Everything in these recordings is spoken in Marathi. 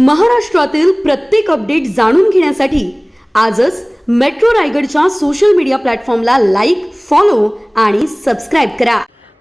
महाराष्ट्रातील प्रत्येक अपडेट जाणून घेण्यासाठी आजच मेट्रो रायगडच्या सोशल मीडिया प्लॅटफॉर्मला लाईक फॉलो आणि सबस्क्राईब करा.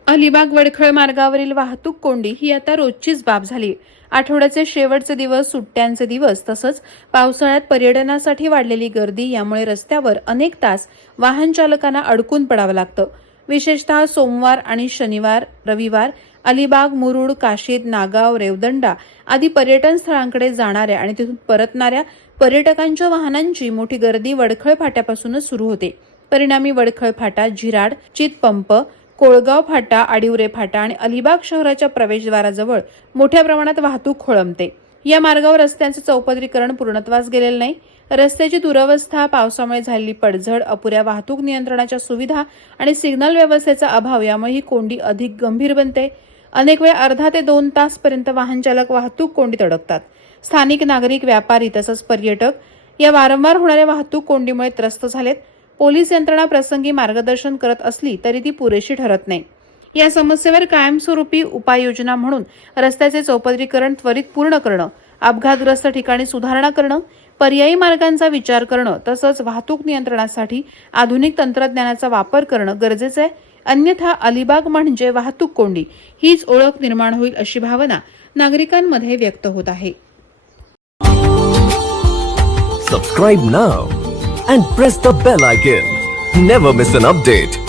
अलिबाग वडखळ मार्गावरील वाहतूक कोंडी ही आता रोजचीच बाब झाली. आठवड्याचे शेवटचे दिवस सुट्ट्यांचे दिवस तसंच पावसाळ्यात पर्यटनासाठी वाढलेली गर्दी यामुळे रस्त्यावर अनेक तास वाहन चालकांना अडकून पडावं लागतं. विशेषतः सोमवार आणि शनिवार रविवार अलिबाग मुरुड काशीद नागाव रेवदंडा आदी पर्यटन स्थळांकडे जाणाऱ्या आणि तिथून परतणाऱ्या पर्यटकांच्या वाहनांची मोठी गर्दी वडखळ फाट्यापासूनच सुरू होते. परिणामी वडखळ फाटा झिराड चितपंप कोळगाव फाटा आडिवरे फाटा आणि अलिबाग शहराच्या प्रवेशद्वाराजवळ मोठ्या प्रमाणात वाहतूक खोळंबते. या मार्गावर रस्त्यांचे चौपदरीकरण पूर्णत्वास गेलेलं नाही. रस्त्याची दुरवस्था पावसामुळे झालेली पडझड अपुऱ्या वाहतूक नियंत्रणाच्या सुविधा आणि सिग्नल व्यवस्थेचा अभाव यामुळे ही कोंडी अधिक गंभीर बनते. अनेक वेळ अर्धा ते दोन तासपर्यंत वाहनचालक वाहतूक कोंडीत अडकतात स्थानिक नागरिक व्यापारी तसंच पर्यटक या वारंवार होणाऱ्या वाहतूक कोंडीमुळे त्रस्त झालेत. पोलीस यंत्रणा प्रसंगी मार्गदर्शन करत असली तरी ती पुरेशी ठरत नाही. या समस्येवर कायमस्वरूपी उपाययोजना म्हणून रस्त्याचे चौपदरीकरण त्वरित पूर्ण करणं अपघातग्रस्त ठिकाणी सुधारणा करणं पर्यायी मार्गांचा विचार करणं तसंच वाहतूक नियंत्रणासाठी आधुनिक तंत्रज्ञानाचा वापर करणं गरजेचं आहे. अन्यथा अलिबाग म्हणजे वाहतूक कोंडी. हीच ओळख निर्माण होईल अशी भावना नागरिकांमध्ये व्यक्त होत आहे. Subscribe now and press the bell icon never miss an update